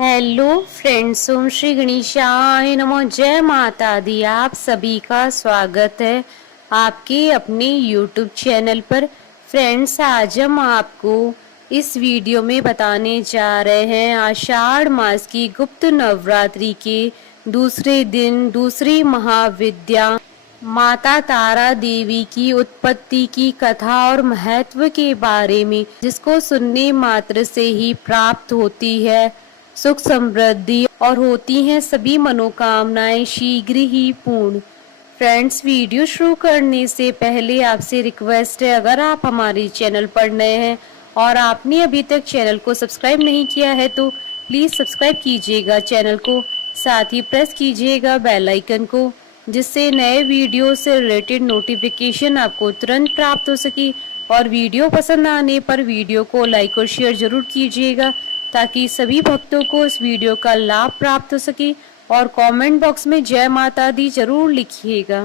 Hello friends, ओम श्री गणेशाय नमः। जय माता दी। आप सभी का स्वागत है आपके अपने यूट्यूब चैनल पर। फ्रेंड्स, आज हम आपको इस वीडियो में बताने जा रहे हैं आषाढ़ मास की गुप्त नवरात्रि के दूसरे दिन दूसरी महाविद्या माता तारा देवी की उत्पत्ति की कथा और महत्व के बारे में, जिसको सुनने मात्र से ही प्राप्त होती है सुख समृद्धि और होती हैं सभी मनोकामनाएं शीघ्र ही पूर्ण। फ्रेंड्स, वीडियो शुरू करने से पहले आपसे रिक्वेस्ट है, अगर आप हमारे चैनल पर नए हैं और आपने अभी तक चैनल को सब्सक्राइब नहीं किया है तो प्लीज सब्सक्राइब कीजिएगा चैनल को, साथ ही प्रेस कीजिएगा बेल आइकन को, जिससे नए वीडियो से रिलेटेड नोटिफिकेशन आपको तुरंत प्राप्त हो सके। और वीडियो पसंद आने पर वीडियो को लाइक और शेयर जरूर कीजिएगा ताकि सभी भक्तों को इस वीडियो का लाभ प्राप्त हो सके। और कमेंट बॉक्स में जय माता दी जरूर लिखिएगा।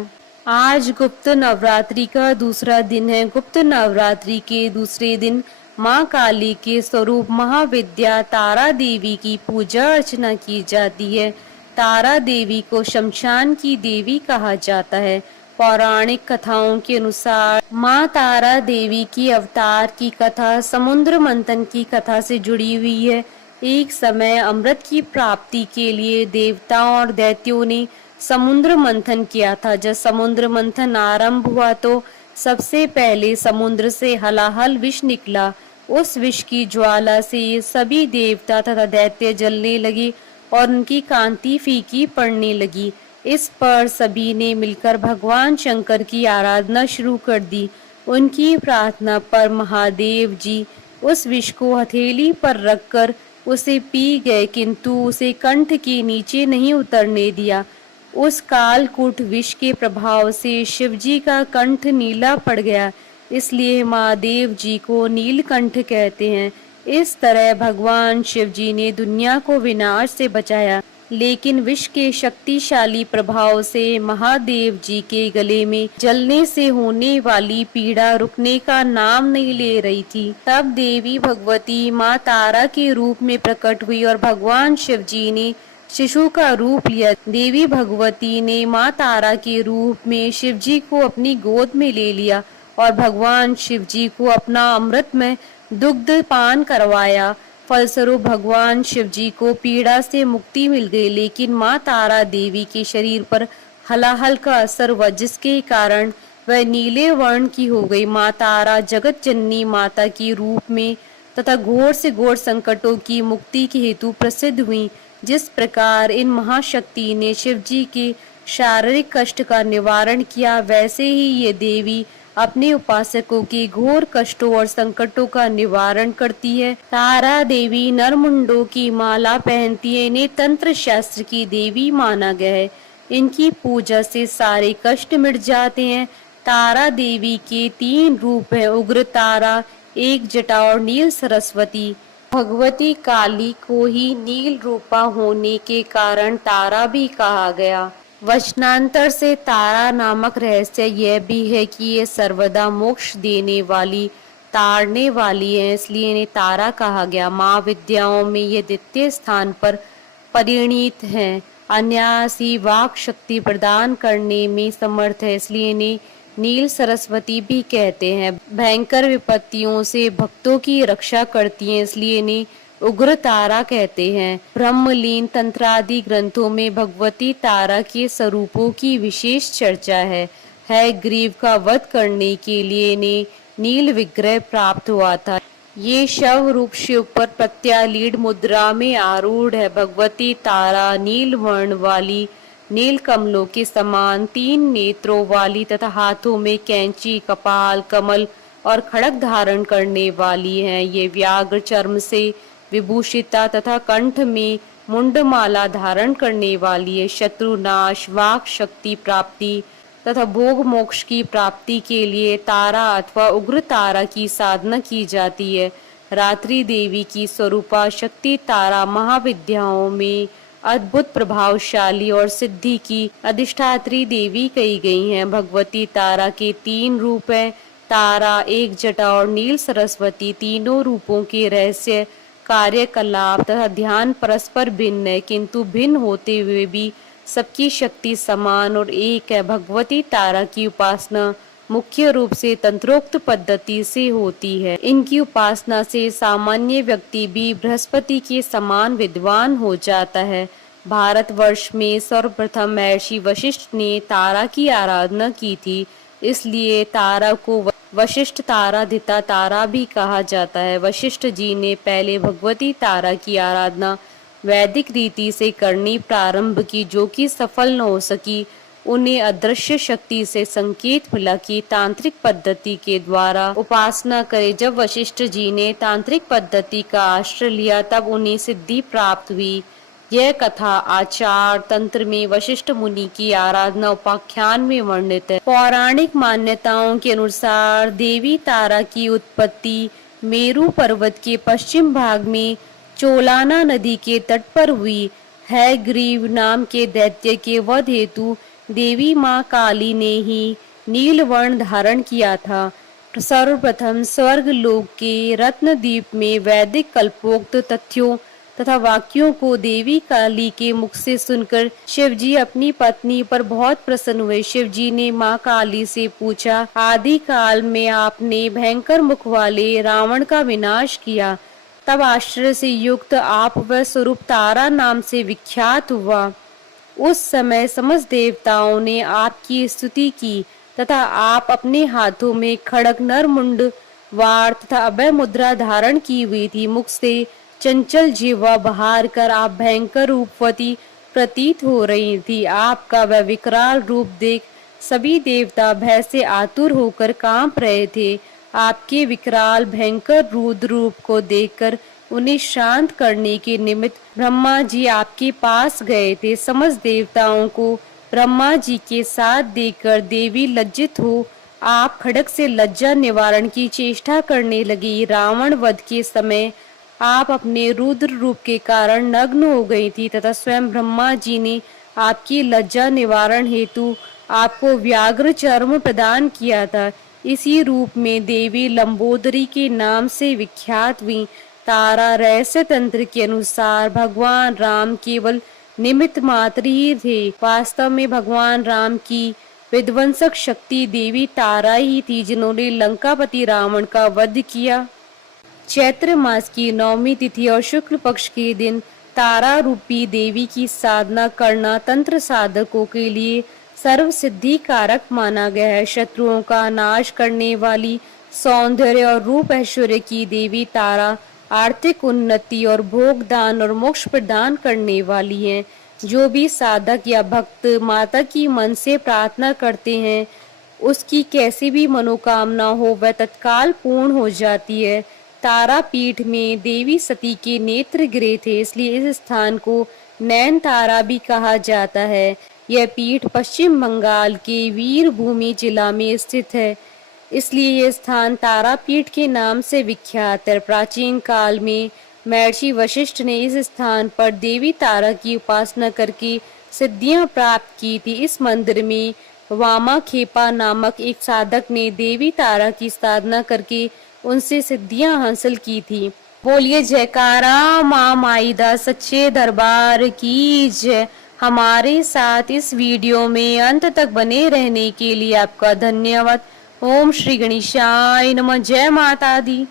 आज गुप्त नवरात्रि का दूसरा दिन है। गुप्त नवरात्रि के दूसरे दिन माँ काली के स्वरूप महाविद्या तारा देवी की पूजा अर्चना की जाती है। तारा देवी को शमशान की देवी कहा जाता है। पौराणिक कथाओं के अनुसार माँ तारा देवी की अवतार की कथा समुद्र मंथन की कथा से जुड़ी हुई है। एक समय अमृत की प्राप्ति के लिए देवताओं और दैत्यों ने समुद्र मंथन किया था। जब समुद्र मंथन आरंभ हुआ तो सबसे पहले समुद्र से हलाहल विष निकला। उस विष की ज्वाला से सभी देवता तथा दैत्य जलने लगे और उनकी कांति फीकी पड़ने लगी। इस पर सभी ने मिलकर भगवान शंकर की आराधना शुरू कर दी। उनकी प्रार्थना पर महादेव जी उस विष को हथेली पर रखकर उसे पी गए, किंतु उसे कंठ के नीचे नहीं उतरने दिया। उस कालकूट विष के प्रभाव से शिवजी का कंठ नीला पड़ गया, इसलिए महादेव जी को नीलकंठ कहते हैं। इस तरह भगवान शिवजी ने दुनिया को विनाश से बचाया, लेकिन विष के शक्तिशाली प्रभाव से महादेव जी के गले में जलने से होने वाली पीड़ा रुकने का नाम नहीं ले रही थी। तब देवी भगवती माँ तारा के रूप में प्रकट हुई और भगवान शिव जी ने शिशु का रूप लिया। देवी भगवती ने माँ तारा के रूप में शिव जी को अपनी गोद में ले लिया और भगवान शिव जी को अपना अमृतमय दुग्ध पान करवाया। फलस्वरूप भगवान शिव जी को पीड़ा से मुक्ति मिल गई, लेकिन माँ तारा देवी के शरीर पर हलाहल का असर हुआ, जिसके कारण वह नीले वर्ण की हो गई। माँ तारा जगत जननी माता की रूप में तथा घोर से घोर संकटों की मुक्ति के हेतु प्रसिद्ध हुई। जिस प्रकार इन महाशक्ति ने शिव जी के शारीरिक कष्ट का निवारण किया, वैसे ही ये देवी अपने उपासकों के घोर कष्टों और संकटों का निवारण करती है। तारा देवी नरमुंडों की माला पहनती है। इन्हें तंत्र शास्त्र की देवी माना गया है। इनकी पूजा से सारे कष्ट मिट जाते हैं। तारा देवी के 3 रूप हैं, उग्र तारा, एक जटा और नील सरस्वती। भगवती काली को ही नील रूपा होने के कारण तारा भी कहा गया। वचनांतर से तारा नामक रहस्य यह भी है कि ये सर्वदा मोक्ष देने वाली, तारने वाली है, इसलिए इन्हें तारा कहा गया। महाविद्याओं में ये द्वितीय स्थान पर परिणीत हैं। अनायासी वाक शक्ति प्रदान करने में समर्थ है, इसलिए इन्हें नील सरस्वती भी कहते हैं। भयंकर विपत्तियों से भक्तों की रक्षा करती हैं, इसलिए इन्हें उग्र तारा कहते हैं। ब्रह्मलीन तंत्रादि ग्रंथों में भगवती तारा के स्वरूपों की विशेष चर्चा है। ग्रीव का वध करने के लिए इन्हें नील विग्रह प्राप्त हुआ था। ये शव रूप शिव पर प्रत्यालीढ़ मुद्रा में आरूढ़ है। भगवती तारा नील वर्ण वाली, नील कमलों के समान 3 नेत्रों वाली तथा हाथों में कैंची, कपाल, कमल और खड़ग धारण करने वाली है। ये व्याघ्र चर्म से विभूषिता तथा कंठ में मुंडमाला धारण करने वाली है। शत्रुनाश, वाक शक्ति प्राप्ति तथा भोग मोक्ष की प्राप्ति के लिए तारा अथवा उग्र तारा की साधना की जाती है। रात्रि देवी की स्वरूपा शक्ति तारा महाविद्याओं में अद्भुत प्रभावशाली और सिद्धि की अधिष्ठात्री देवी कही गई हैं। भगवती तारा के 3 रूप हैं, तारा, एक जटा और नील सरस्वती। तीनों रूपों के रहस्य कार्यकलाप तथा ध्यान परस्पर भिन्न है, किंतु भिन्न होते हुए भी सबकी शक्ति समान और एक है। भगवती तारा की उपासना मुख्य रूप से तंत्रोक्त पद्धति से होती है। इनकी उपासना से सामान्य व्यक्ति भी बृहस्पति के समान विद्वान हो जाता है। भारतवर्ष में सर्वप्रथम महर्षि वशिष्ठ ने तारा की आराधना की थी, इसलिए तारा को वशिष्ठ ताराधिता तारा भी कहा जाता है। वशिष्ठ जी ने पहले भगवती तारा की आराधना वैदिक रीति से करनी प्रारंभ की, जो कि सफल न हो सकी। उन्हें अदृश्य शक्ति से संकेत मिला कि तांत्रिक पद्धति के द्वारा उपासना करे। जब वशिष्ठ जी ने तांत्रिक पद्धति का आश्रय लिया तब उन्हें सिद्धि प्राप्त हुई। यह कथा आचार तंत्र में वशिष्ठ मुनि की आराधना उपाख्यान में वर्णित है। पौराणिक मान्यताओं के अनुसार देवी तारा की उत्पत्ति मेरू पर्वत के पश्चिम भाग में चोलाना नदी के तट पर हुई है। ग्रीव नाम के दैत्य के वध हेतु देवी माँ काली ने ही नीलवर्ण धारण किया था। सर्वप्रथम स्वर्ग लोक के रत्नद्वीप में वैदिक कल्पोक्त तथ्यों तथा वाक्यों को देवी काली के मुख से सुनकर शिवजी अपनी पत्नी पर बहुत प्रसन्न हुए। शिवजी ने माँ काली से पूछा, आदि काल में आपने भयंकर मुख वाले रावण का विनाश किया, तब आश्चर्य से युक्त आप वह स्वरूप तारा नाम से विख्यात हुआ। उस समय समस्त देवताओं ने आपकी स्तुति की तथा आप अपने हाथों में खड़ग नरमुंड वार तथा अभय मुद्रा धारण की हुई थी। मुख से चंचल जीवा बहार कर आप भयंकर रूपवती प्रतीत हो रही थी। आपका वह विकराल रूप देख सभी देवता भय से आतुर होकर कांप रहे थे। आपके विकराल भयंकर रुद्र रूप को देखकर उन्हें शांत करने के निमित्त ब्रह्मा जी आपके पास गए थे। समस्त देवताओं को ब्रह्मा जी के साथ देखकर देवी लज्जित हो आप खड़ग से लज्जा निवारण की चेष्टा करने लगी। रावण वध के समय आप अपने रुद्र रूप के कारण नग्न हो गई थी तथा स्वयं ब्रह्मा जी ने आपकी लज्जा निवारण हेतु आपको व्याघ्र चर्म प्रदान किया था। इसी रूप में देवी लंबोदरी के नाम से विख्यात हुई। तारा रहस्य तंत्र के अनुसार भगवान राम केवल निमित्त मात्र ही थे। वास्तव में भगवान राम की विध्वंसक शक्ति देवी तारा ही थी, जिन्होंने लंकापति रावण का वध किया। चैत्र मास की नवमी तिथि और शुक्ल पक्ष के दिन तारा रूपी देवी की साधना करना तंत्र साधकों के लिए सर्व सिद्धि कारक माना गया है। शत्रुओं का नाश करने वाली, सौंदर्य और रूप ऐश्वर्य की देवी तारा आर्थिक उन्नति और भोग दान और मोक्ष प्रदान करने वाली है। जो भी साधक या भक्त माता की मन से प्रार्थना करते हैं, उसकी कैसी भी मनोकामना हो वह तत्काल पूर्ण हो जाती है। तारा पीठ में देवी सती के नेत्र गिरे थे, इसलिए इस स्थान को नैन तारा भी कहा जाता है। यह पीठ पश्चिम बंगाल के वीरभूमि जिला में स्थित है, इसलिए यह स्थान तारापीठ के नाम से विख्यात है। प्राचीन काल में महर्षि वशिष्ठ ने इस स्थान पर देवी तारा की उपासना करके सिद्धियां प्राप्त की थी। इस मंदिर में वामाखेपा नामक एक साधक ने देवी तारा की साधना करके उनसे सिद्धियां हासिल की थी। बोलिए जयकारा माँ माईदा सच्चे दरबार की जय। हमारे साथ इस वीडियो में अंत तक बने रहने के लिए आपका धन्यवाद। ओम श्री गणेशाय नमः। जय माता दी।